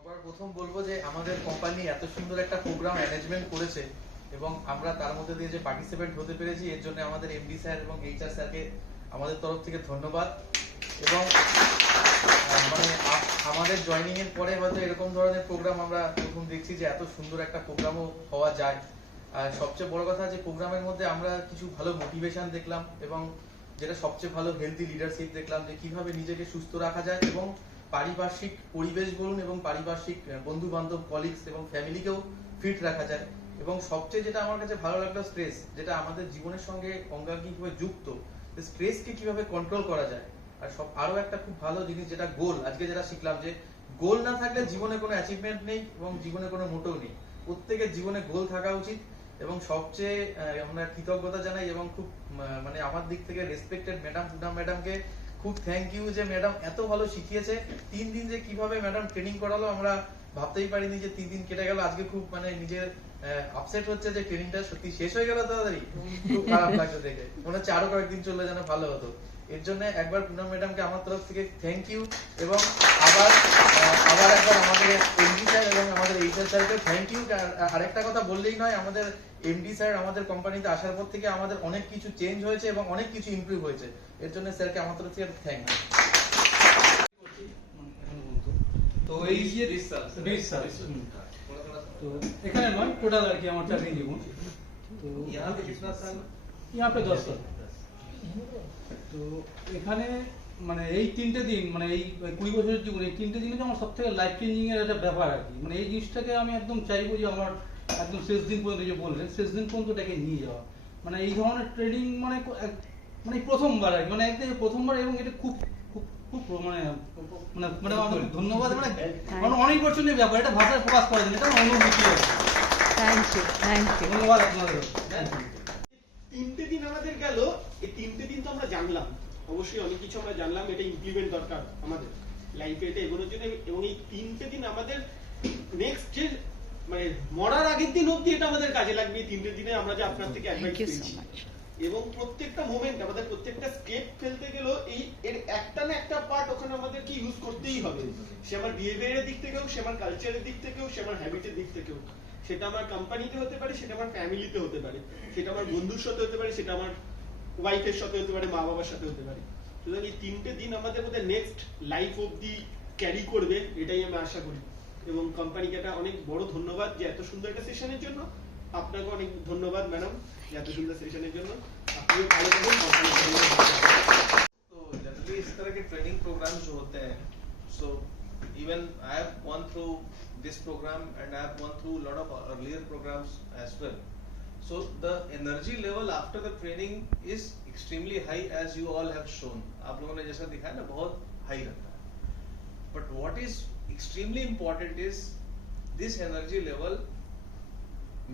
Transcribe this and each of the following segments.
সবার প্রথম বলবো যে আমাদের কোম্পানি এত সুন্দর একটা প্রোগ্রাম ম্যানেজমেন্ট করেছে এবং আমরা তার মধ্যে দিয়ে যে পার্টিসিপেন্ট হতে পেরেছি এর জন্য আমাদের এমডি স্যার এবং এইচআর স্যারকে আমাদের তরফ থেকে ধন্যবাদ। এবং মানে আমাদের জয়েনিং এর পরে হয়তো এরকম ধরনের প্রোগ্রাম আমরা প্রথম দেখছি যে এত সুন্দর একটা প্রোগ্রামও হওয়া যায়। আর সবচেয়ে বড় কথা যে প্রোগ্রামের মধ্যে আমরা কিছু ভালো মোটিভেশন দেখলাম এবং যেটা সবচেয়ে ভালো হেলদি লিডারশিপ দেখলাম যে কিভাবে নিজেকে সুস্থ রাখা যায় এবং পারিপার্শ্বিক পরিবেশ বলুন এবং পারিপার্শ্বিক বন্ধু বান্ধব কলিগস এবং ফ্যামিলিকেও ফিট রাখা যায়। এবং সবচেয়ে যেটা আমার কাছে ভালো লাগলো স্ট্রেস, যেটা আমাদের জীবনের সঙ্গে অঙ্গাঙ্গিভাবে যুক্ত, স্ট্রেসকে কিভাবে কন্ট্রোল করা যায়। আর আরো একটা খুব ভালো জিনিস যেটা গোল, আজকে যেটা শিখলাম যে গোল না থাকলে জীবনে কোনো অ্যাচিভমেন্ট নেই এবং জীবনে কোনো মোটেও নেই। প্রত্যেকের জীবনে গোল থাকা উচিত। এবং সবচেয়ে আমরা কৃতজ্ঞতা জানাই এবং খুব মানে আমার দিক থেকে রেসপেক্টেড ম্যাডাম পুনাম ম্যাডামকে খুব থ্যাংক ইউ যে ম্যাডাম এত ভালো শিখিয়েছে। 3 দিন যে কিভাবে ম্যাডাম ট্রেনিং করালো আমরা ভাবতেই পারিনি যে 3 দিন কেটে গেল। আজকে খুব মানে নিজের আপসেট হচ্ছে যে ট্রেনিংটা সত্যি শেষ হয়ে গেল তাড়াতাড়ি, খুব খারাপ লাগছে দেখে। মনে হচ্ছে আরো কয়েকদিন চললে যেন ভালো হতো। এর জন্য একবার পুনম ম্যাডামকে আমার তরফ থেকে থ্যাংক ইউ এবং আবার একবার আমাদের এমডি স্যার এবং আমাদের এইচআর স্যারকে থ্যাংক ইউ। আরেকটা কথা বললেই নয়, আমাদের এমডি স্যার আমাদের কোম্পানিতে আসার পর থেকে আমাদের অনেক কিছু চেঞ্জ হয়েছে এবং অনেক কিছু ইমপ্রুভ হয়েছে। এর জন্য স্যারকে আমার তরফ থেকে থ্যাংক ইউ। तो ये 20 साल तो এখানে নয় টোটাল আর কি আমার চাকরি জীবন। তো यहाँ पे कितना साल? यहाँ पे 10 साल। তো এখানে মানে এই 3টে দিন মানে এই 20 বছরের জীবনে এই 3টে দিনে আমার সবথেকে লাইফ চেঞ্জিং এর একটা ব্যাপার আর কি। মানে এই জিনিসটাকে আমি একদম চাইবো যে আমার একদম শেষ দিন পর্যন্ত যে বললেন শেষ দিন পর্যন্ত এটাকে নিয়ে যাওয়া। মানে এই ধরনের ট্রেনিং মানে মানে প্রথমবার আর কি, মানে একদম প্রথমবার। এবং এটা খুব খুব খুব মানে মানে মানে আমাকে ধন্যবাদ। মানে অনেক বছরের ব্যাপার, এটা ভাষায় প্রকাশ করা যায় না, এটা অনুভূতি আছে। থ্যাংক ইউ ধন্যবাদ আপনাদের। 3টে দিন আমাদের গেল, এই 3টে দিন তো আমরা জানলাম, অবশ্যই অনেক কিছু আমরা জানলাম, এটা ইমপ্লিমেন্ট দরকার আমাদের লাইফে এটা এগোনোর জন্য। এবং এই 3টে দিন আমাদের নেক্সট যে মানে মরার আগের দিন অবধি এটা আমাদের কাজে লাগবে। এই 3টে দিনে আমরা যে আপনার থেকে অ্যাডভাইস পেয়েছি এবং প্রত্যেকটা মোমেন্ট আমাদের প্রত্যেকটা স্টেপ ফেলতে গেলেও এই এর একটা না একটা পার্ট ওখানে আমাদেরকে ইউজ করতেই হবে। সে আমার বিহেভিয়ারের দিক থেকেও, সে আমার কালচারের দিক থেকেও, সে আমার হ্যাবিটের দিক থেকেও। সেটা আমার কোম্পানিতে হতে পারে, সেটা আমার ফ্যামিলিতে হতে পারে, সেটা আমার বন্ধুর সাথে হতে পারে, সেটা আমার ওয়াইফের সাথে হতে পারে, মা বাবার সাথে হতে পারে। সুতরাং এই 3টে দিন আমাদের মধ্যে নেক্সট লাইফ অবধি ক্যারি করবে, এটাই আমি আশা করি। এবং কোম্পানিকে একটা অনেক বড় ধন্যবাদ যে এত সুন্দর একটা সেশনের জন্য। আপনাকে অনেক ধন্যবাদ ম্যাডাম এত সুন্দর সেশনের জন্য। আপনিও ভালো থাকুন। तो जनरली इस तरह के ट्रेनिंग प्रोग्राम्स जो होते हैं, so even I have gone through this program and I have gone through a lot of earlier programs as well. So the energy level after the training is extremely high as you all have shown. आप लोगों ने जैसा दिखाया ना बहुत high रहता है. But what is extremely important is this energy level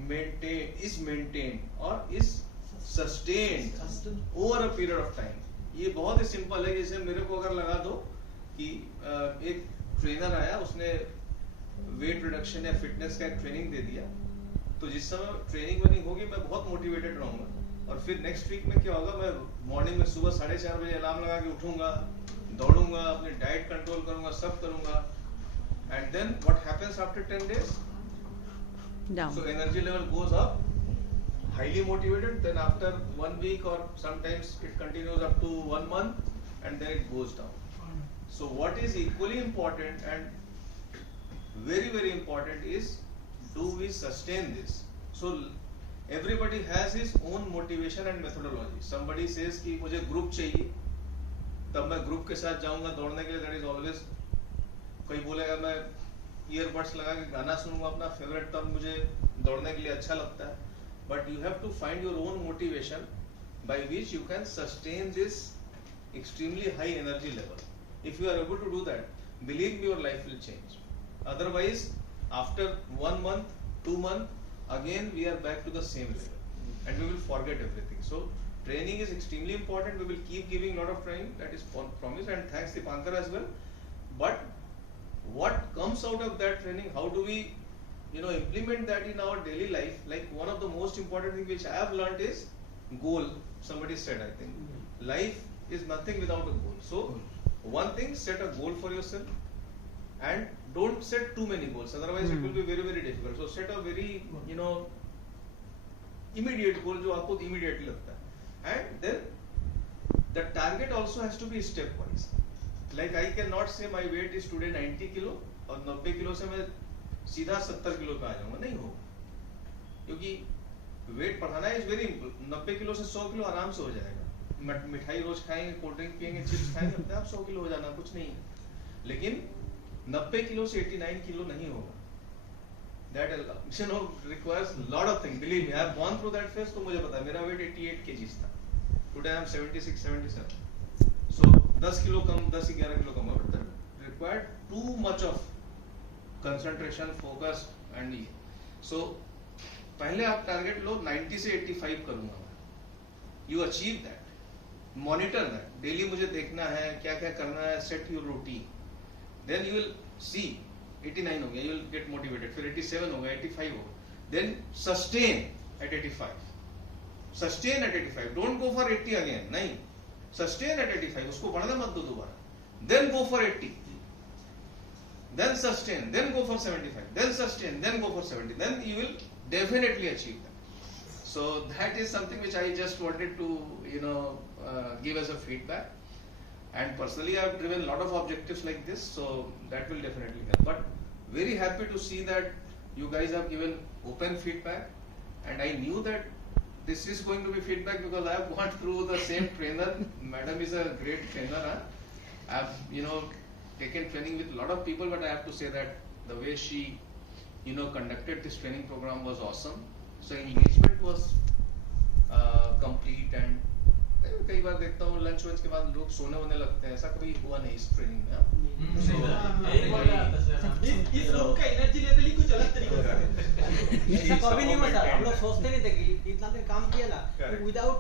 maintained or is sustained over a period of time. ये बहुत ही सिंपल है। जैसे मेरे को अगर लगा दो कि एक ट्रेनर आया, उसने वेट रिडक्शन या फिटनेस का एक ट्रेनिंग दे दिया, तो जिस समय ट्रेनिंग वनिंग होगी मैं बहुत मोटिवेटेड रहूंगा। और फिर नेक्स्ट वीक में क्या होगा, मैं मॉर्निंग में सुबह 4:30 बजे अलार्म लगा के उठूंगा, दौड़ूंगा, अपने डाइट कंट्रोल करूंगा, सब करूंगा। And then what happens after 10 days? So energy level goes up, highly motivated. Then after 1 week or sometimes it continues up to 1 month and then it goes down. So what is equally important and very very important is, do we sustain this? So everybody has his own motivation and methodology. Somebody says कि मुझे group चाहिए, तब मैं group के साथ जाऊंगा दौड़ने के लिए, that is always। कोई बोलेगा मैं ईयरबड्स लगा के गाना सुनूंगा अपना फेवरेट, तब मुझे दौड़ने के लिए अच्छा लगता है। But you have to find your own motivation by which you can sustain this extremely high energy level. If you are able to do that, believe me, your life will change. Otherwise, after 1 month, 2 months, again we are back to the same level and we will forget everything. So training is extremely important. We will keep giving a lot of training, that is promise, and thanks Dipankar as well. But what comes out of that training, how do we implement that in our daily life? Like one of the most important thing which I have learned is goal. Somebody said, I think life is nothing without a goal. So one thing, set a goal for yourself, and don't set too many goals, otherwise it will be very very difficult. So set a very immediate goal जो आपको immediately लगता है, and then the target also has to be stepwise. Like I cannot say my weight is today 90 kilo और 90 kilo से मैं सीधा 70 kilo पे आ जाऊंगा, नहीं हो, क्योंकि वेट बढ़ाना इज वेरी 90 किलो से 100 किलो आराम से हो जाएगा। मिठाई रोज खाएंगे, कोल्ड ड्रिंक पियेंगे, चिप्स खाएंगे, अपने आप 100 किलो हो जाना कुछ नहीं है। लेकिन 90 किलो से 89 किलो नहीं होगा। That requires lot of things. Believe me, I have gone through that phase, तो मुझे पता है। मेरा वेट 88 kgs था, today I am 76, 77. So 10 kilo come, 10-11 kilo come, but that required too much of concentration, focus and so पहले आप target लो 90 से 85 करूंगा मैं। You achieve that, monitor that, daily मुझे देखना है क्या क्या करना है, set your routine, then you will see 89 हो गया, you will get motivated, फिर 87 होगा, 85 होगा, then sustain at 85, sustain at 85, don't go for 80 again, नहीं, sustain at 85, उसको बढ़ने मत दो दोबारा, then go for 80, then sustain, then go for 75, then sustain, then go for 70, then you will definitely achieve that. So that is something which I just wanted to give as a feedback, and personally I have driven a lot of objectives like this, so that will definitely help. But very happy to see that you guys have given open feedback, and I knew that this is going to be feedback because I have gone through the same trainer. Madam is a great trainer. I have taken training with a lot of people, but I have to say that the way she conducted this training program was awesome. So engagement was complete, and कई बार देखता हूँ lunch वंच के बाद लोग सोने वोने लगते हैं, ऐसा कभी हुआ नहीं इस ट्रेनिंग में। इस लोग का एनर्जी लेवल ही कुछ अलग तरीके का है। ऐसा कभी नहीं हुआ सर, हम लोग सोचते नहीं थे कि इतना दिन काम किया ना, विदाउट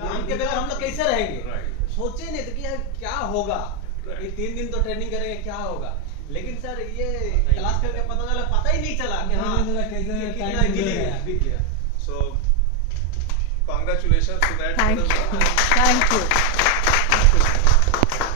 काम के बगैर हम लोग कैसे रहेंगे, सोचे नहीं थे कि यार क्या होगा, ये 3 दिन तो ट्रेनिंग करेंगे क्या होगा, लेकिन सर ये क्लास करके पता ही नहीं चला कि हाँ कितना easily So congratulations to that. Thank you.